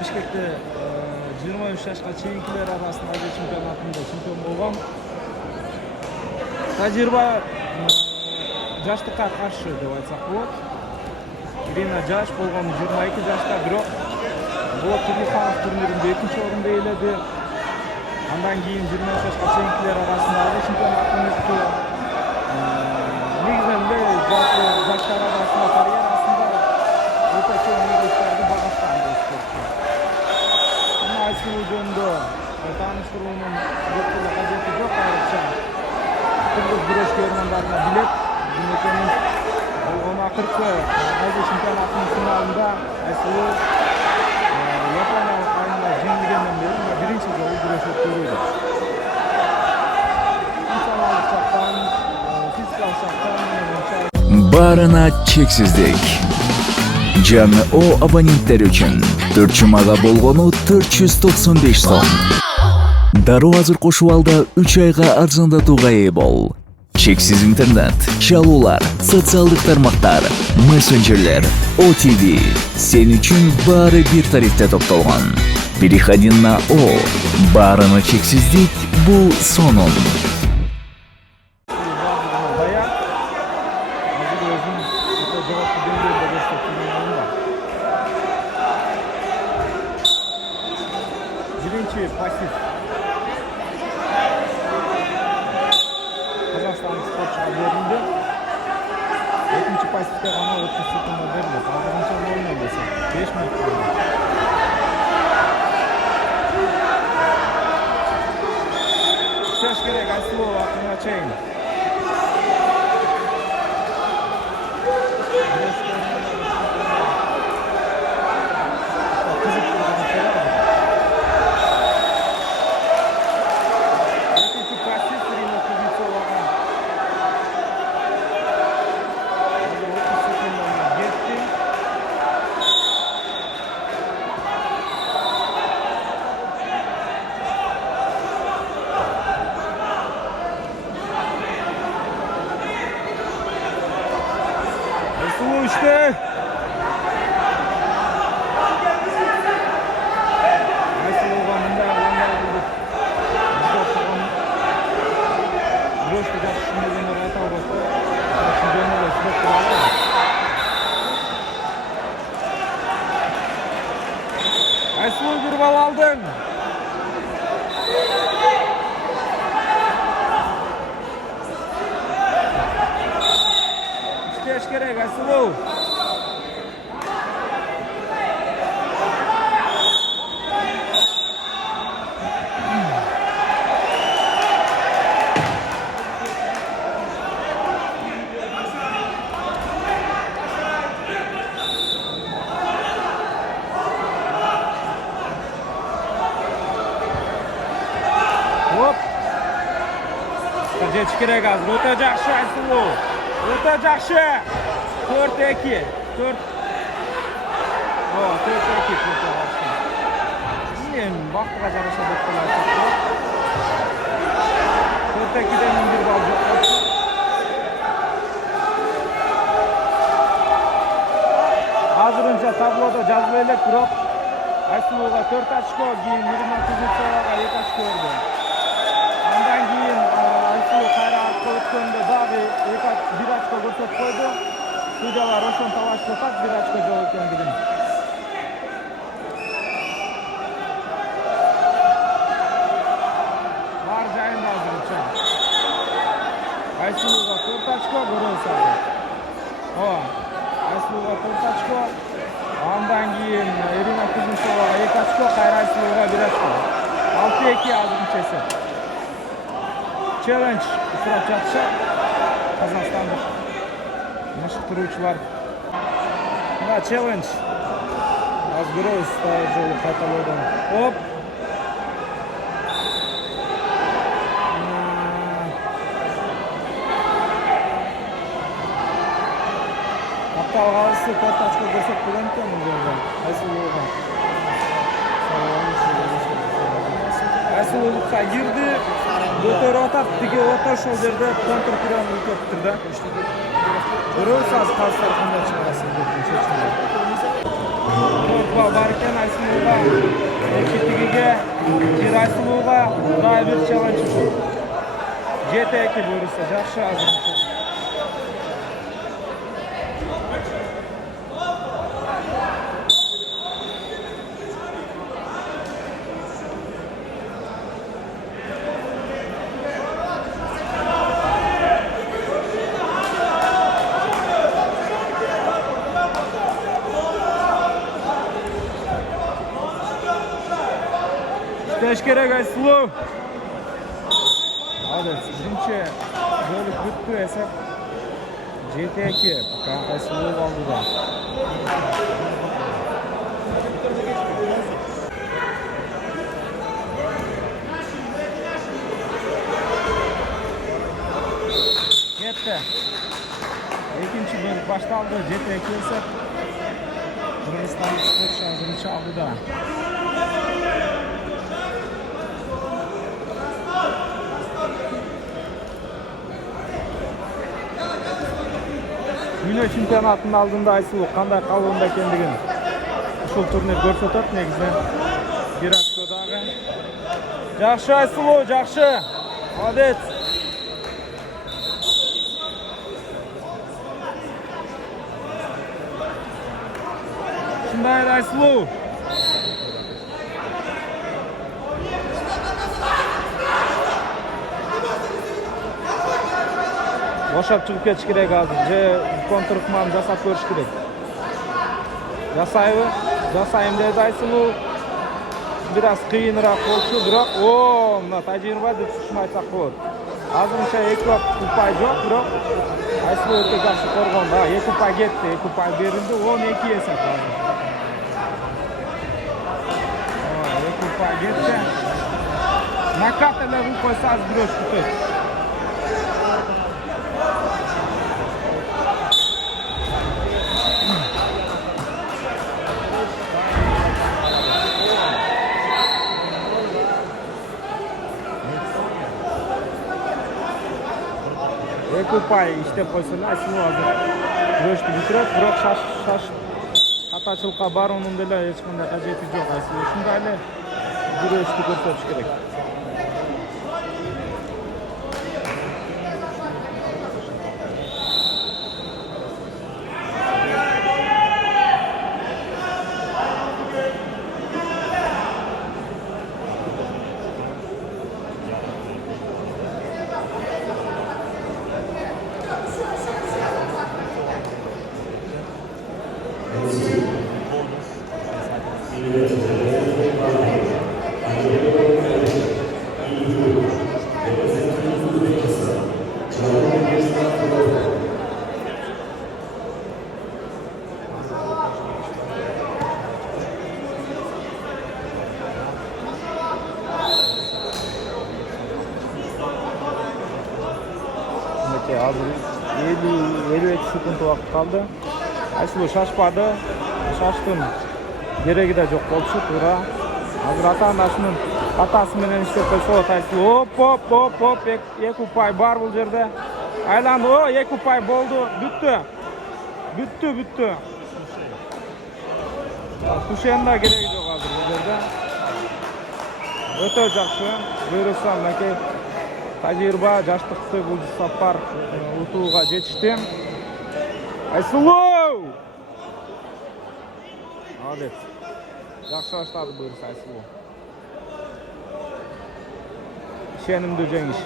Bishkek'te 23 yaşka çeyinkiler arasında Azia çempionatında çempion bolğon. Tajriba жаштыкка каршы деп айтсак болот. Ирина жаш болгон 22 жашта, бирок Болот Турдиханов турниринде 2-нчи орунду ээледи. Андан кийин 23 жашка чейинкилер арасында Азия чемпионатын өттү. Негизинен эле жаштар арасында карьерасында өтө чоң ийгиликтерди багыштаган бул спортчу. Айсулуу жөнүндө тааныштыруунун көп эле кажети жок, айрыкча кыргыз күрөш көрмандарына билет. Димекенин болгон акыркы Азия чемпионатынын финалында Айсулуу Япониялык айында жеңилгенден бери биринчи жолу күрөш өткөрүүдө. Функционалдык жактан, физикалык жактан Баарына чексиздик. Жаңы О абоненттер үчүн 4 жумага болгону 495 сом. Дароо азыр кошуп алда 3 айга арзандатууга ээ бол. Чексиз интернет, чалуулар, социалдык тармактар, мессенджерлер, OTV. Сен үчүн баары бир тарифте топтолгон. Переходи на О. Баарына чексиздик бул сонун. Биринчи пассив Казакстандык спортчуга берилди. Экинчи пассивде гана 30 секунда берилет. Азыр канча ойнойт десе 5 мүнөт ойнойт. Күчөш керек Айсулуу акырына чейин. Айсулуу иште. Айсулууга мындай болду. Күрөштү жакшы түшүнгөндөр айта албайт го. Чемпион эле сүрөт тура алат. Айсулуу бир балл алдың. İşte керек Айсулуу. Хоп. Жетиш керек азыр. Өтө жакшы Айсулуу. Өтө жакшы. 4-2. 4. О, 4-2 өтө жакшы. Мен бактыга жараша деп коет. 4-2ден бир балл жок. Азырынча таблодо жазбай элек, бирок Айсулууга 4 очко, кийин Ирина Кузнецовага 2 очко берди. Андан кийин Айсулуу кайра артка өткөндө дагы 1 очко көрсөтүп койду. Судьялар ошон талаш жатат, 1 очко жок экендигин. Бар жайында азырынча. Айсулууга 4 очко, көрөбүз азыр. Айсулууга 4 очко. Андан кийин Ирина Кузнецовага 2 очко, кайра Айсулууга 1 очко. 6-2 азырынча эсеп. Челлендж сурап жатышат казакстандык машыктыруучулар. Мына челлендж. Аз көрөбүз жолу кайталоодон. Оп. Аптал калысы 4 очко көрсөтпөгөн экен бул жерде Айсулууга. Айсулуулукка кирди. Өтөрүп атат, тиги ото ошол жерде контр прием өтөптүр да. Көрөбүз азыр кандай чыгарасың деп чечимди. bal бар екен Айсулуға. Кетігіге жер Айсулуға драйвер чаланч үшін. 7-2 бұйырса жақсы азырынша. İşte kerek Aysulov. Hadi birinci bölük bitti hesap 7-2. Aysulov aldı da. Yetti. İkinci bölük başlandı 7-2 hesap. Kırgızistan spor şarjını çaldı da. Dünya чемпионатының алдында Айсулу қандай қалуында екендігін ушул турнир көрсөтөт негизинен. Бирашкодагы. Жакшы Айсулу, жакшы. Молодец. Шундай Айсулу. Boşap çıkıp geçiş gerek azır. Kontrukmanı жасап көрüş gerek. Жасайым dedi Aysulу. Biraz kıyınırak oldu. Biroq, mına tajriba deb tushunmaysak bo'ladi. Azırıncha ekop kupay yo'q, biroq Aysulу o'ta yaxshi qo'rg'onda. Ekupay ketdi, ekupay berildi, 12 hesap hozir. Ekupay ketdi. Nakatalar qo'ysa az biroz kutadi. Ekupay işte qo'ysalar Aysulу hozir kurashni bitiradi, biroq shash xatochilikqa bar onun da hech qanday qajiyati yo'q. Aysulу shundaylar kurashni ko'rsatish kerak. Hazır 50-52 sekund vaqt qoldi. Aysulу shashmadi. Shashdim. Keragi de yo'q bo'ldi to'g'ri. Hozir ota-onasining xatosi bilan ishlab qo'ysa Aysulу. Hop. Ekupay bor bu yerda. Aylandi. Ekupay bo'ldi. Bitdi. Tushenda keragi yo'q hozir bu yerda. O'ta yaxshi. Buyursa aka. Tajriba, жаштыкты бул сапар утууга жетишти. Aysulу! Молодец. Жакшы баштады буйруса Aysulу. Ишенимдүү жеңиш.